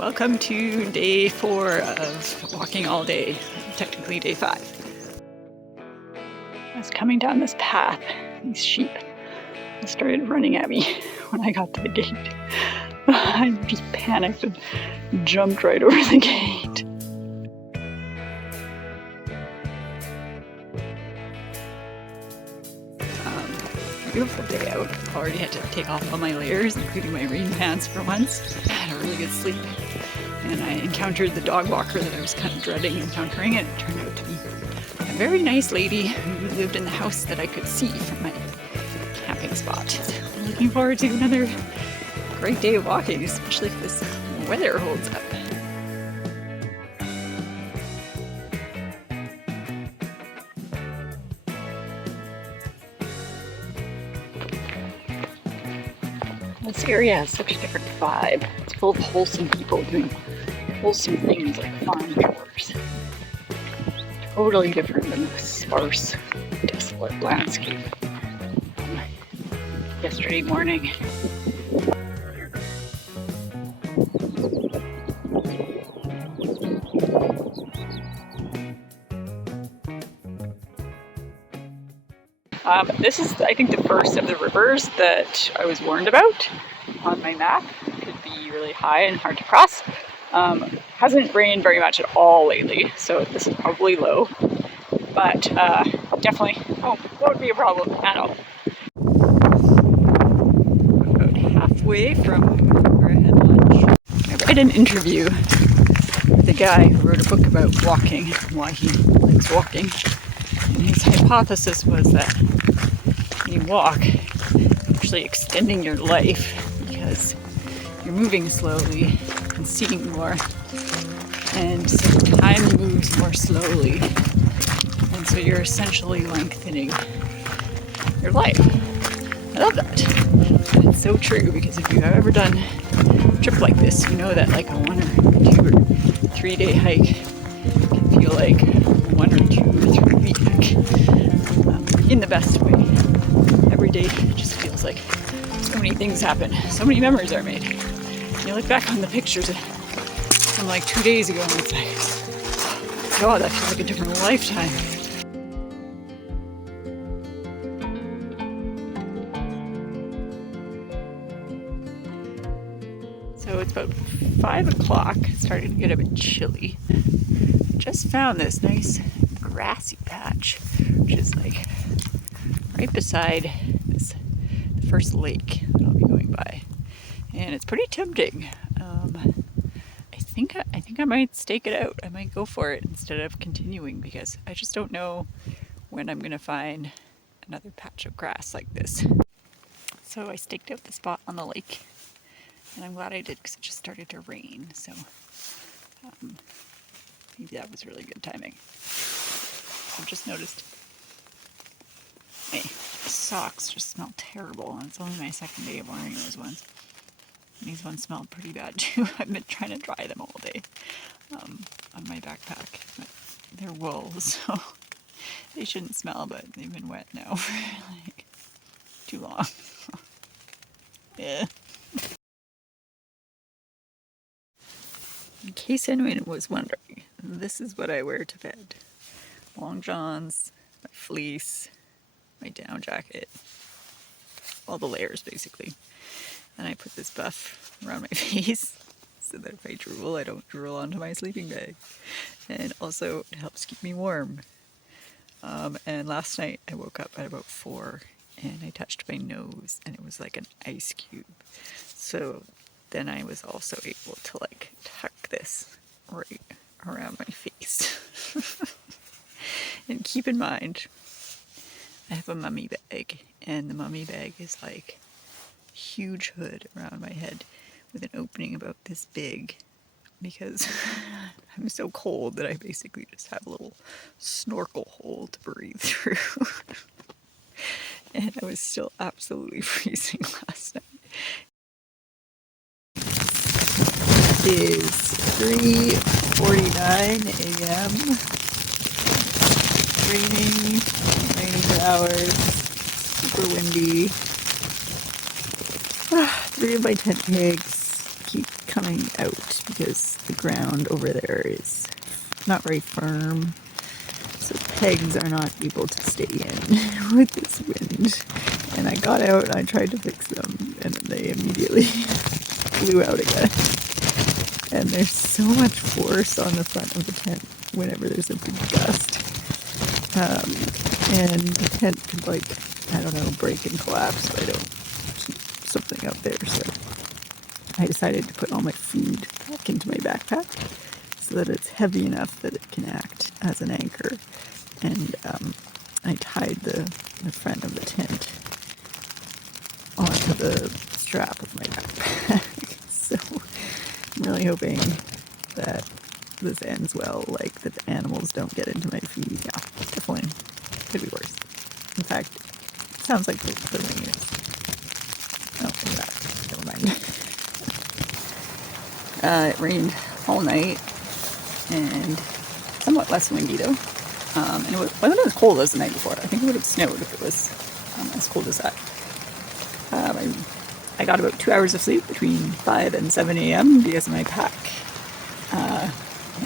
Welcome to day 4 of walking all day, technically day 5. I was coming down this path, these sheep started running at me when I got to the gate. I just panicked and jumped right over the gate. Beautiful day out. Already had to take off all my layers, including my rain pants for once. I had a really good sleep. And I encountered the dog walker that I was kind of dreading encountering, and it turned out to be a very nice lady who lived in the house that I could see from my camping spot. So I'm looking forward to another great day of walking, especially if this weather holds up. This area has such a different vibe. It's full of wholesome people doing wholesome things like farm chores. Totally different than the sparse, desolate landscape yesterday morning. This is, I think, the first of the rivers that I was warned about on my map. It could be really high and hard to cross. Hasn't rained very much at all lately, so this is probably low, but definitely won't be a problem at all. About halfway from where I had lunch. I read an interview with a guy who wrote a book about walking, why he likes walking, and his hypothesis was that when you walk, you're actually extending your life because you're moving slowly and seeing more, and so time moves more slowly, and so you're essentially lengthening your life. I love that. And it's so true, because if you've ever done a trip like this, you know that like a 1 or 2 or 3 day hike can feel like a 1 or 2 or 3 week hike, in the best way. Every day it just feels like so many things happen, so many memories are made. You look back on the pictures from like 2 days ago and it's like, God, that feels like a different lifetime. So it's about 5 o'clock, it's starting to get a bit chilly. Just found this nice grassy patch, which is like right beside the first lake that I'll be going by. And it's pretty tempting. I think I might stake it out. I might go for it instead of continuing, because I just don't know when I'm going to find another patch of grass like this. So I staked out the spot on the lake, and I'm glad I did, because it just started to rain. So maybe that was really good timing. I've just noticed my socks just smell terrible, and it's only my second day of wearing those ones. These ones smell pretty bad too. I've been trying to dry them all day on my backpack. But they're wool, so they shouldn't smell, but they've been wet now for like too long. Yeah. In case anyone was wondering, this is what I wear to bed. Long johns, my fleece, my down jacket, all the layers basically. And I put this buff around my face so that if I drool, I don't drool onto my sleeping bag. And also it helps keep me warm. And last night I woke up at about 4 and I touched my nose and it was like an ice cube. So then I was also able to like tuck this right around my face. And keep in mind, I have a mummy bag, and the mummy bag is like huge hood around my head with an opening about this big, because I'm so cold that I basically just have a little snorkel hole to breathe through. And I was still absolutely freezing last night. It is 3:49 a.m. Raining for hours, super windy. 3 of my tent pegs keep coming going out because the ground over there is not very firm. So pegs are not able to stay in with this wind. And I got out and I tried to fix them and then they immediately flew out again. And there's so much force on the front of the tent whenever there's a big gust. And the tent could, like, I don't know, break and collapse if I don't keep something up there. So I decided to put all my food back into my backpack so that it's heavy enough that it can act as an anchor. And I tied the front of the tent onto the strap of my backpack. So I'm really hoping that this ends well, like that the animals don't get into my feed. Yeah, definitely could be worse. In fact, it sounds like the rain is. Oh, look at that. Never mind. It rained all night and somewhat less windy though. And it wasn't as cold as the night before. I think it would have snowed if it was as cold as that. I got about 2 hours of sleep between 5 and 7 a.m. because my pack,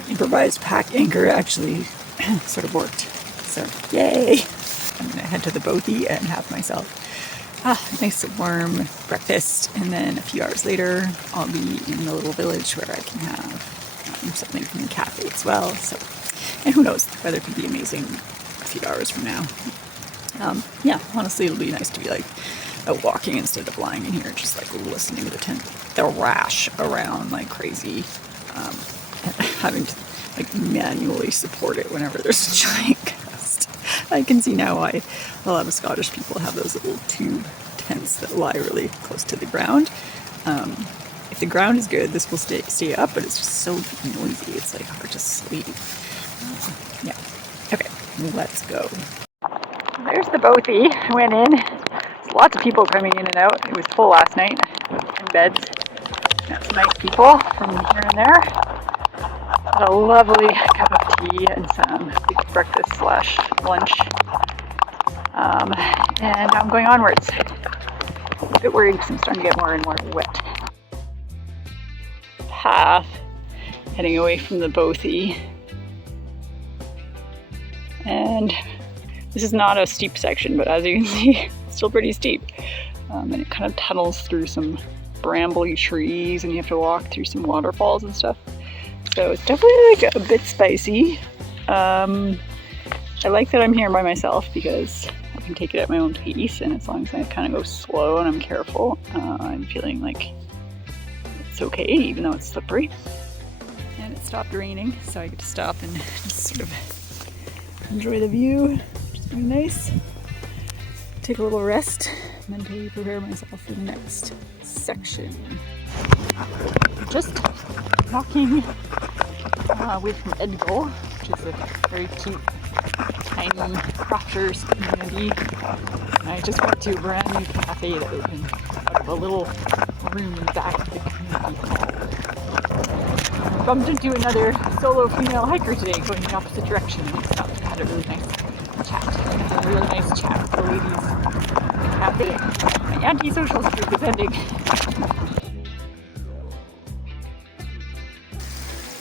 improvised pack anchor actually sort of worked. So, yay! I'm going to head to the bothy and have myself a nice warm breakfast. And then a few hours later, I'll be in the little village where I can have something from the cafe as well. So, and who knows, the weather could be amazing a few hours from now. Yeah, honestly, it'll be nice to be like out walking instead of lying in here, just like listening to the rash around like crazy, and having to like manually support it whenever there's a giant gust. I can see now why a lot of Scottish people have those little tube tents that lie really close to the ground. If the ground is good, this will stay up, but it's just so noisy. It's like hard to sleep. Yeah. Okay, let's go. There's the bothy. I went in. There's lots of people coming in and out. It was full last night in beds. Got some nice people from here and there. Had a lovely cup of tea and some big breakfast / lunch. And now I'm going onwards. I'm a bit worried because I'm starting to get more and more wet. Path heading away from the bothy. And this is not a steep section, but as you can see, it's still pretty steep. And it kind of tunnels through some brambly trees and you have to walk through some waterfalls and stuff. So it's definitely like a bit spicy. I like that I'm here by myself because I can take it at my own pace, and as long as I kind of go slow and I'm careful, I'm feeling like it's okay, even though it's slippery. And it stopped raining, so I get to stop and just sort of enjoy the view, which is really nice. Take a little rest, mentally prepare myself for the next section. Just walking away from Elgol, which is a very cute, tiny crafters community. And I just went to a brand new cafe that opened out of a little room in the back of the community hall. I bumped into another solo female hiker today going the opposite direction, and we stopped and had a really nice chat. I had a really nice chat with the ladies in the cafe. My anti-social streak is ending.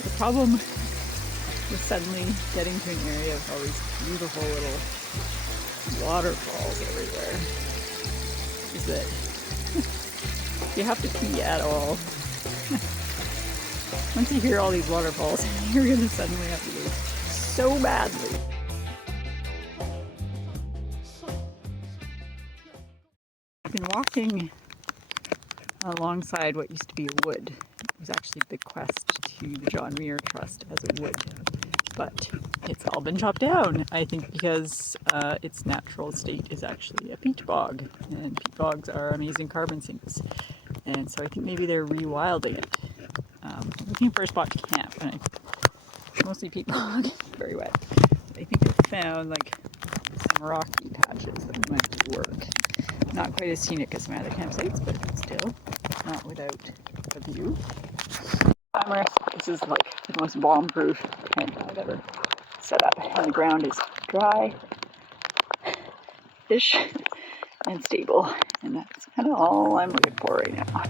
The problem with suddenly getting to an area of all these beautiful little waterfalls everywhere is that you have to pee at all. Once you hear all these waterfalls, you're gonna suddenly have to go so badly. I've been walking alongside what used to be a wood. It was actually bequeathed to the John Muir Trust as a wood, but it's all been chopped down, I think, because its natural state is actually a peat bog, and peat bogs are amazing carbon sinks, and so I think maybe they're rewilding it. I'm looking for a spot to camp, and it's mostly peat bog, very wet. I think I found like some rocky patches that might work. Not quite as scenic as my other campsites, but still not without a view. This is like the most bomb-proof tent I've ever set up, and the ground is dry-ish and stable, and that's kind of all I'm looking for right now.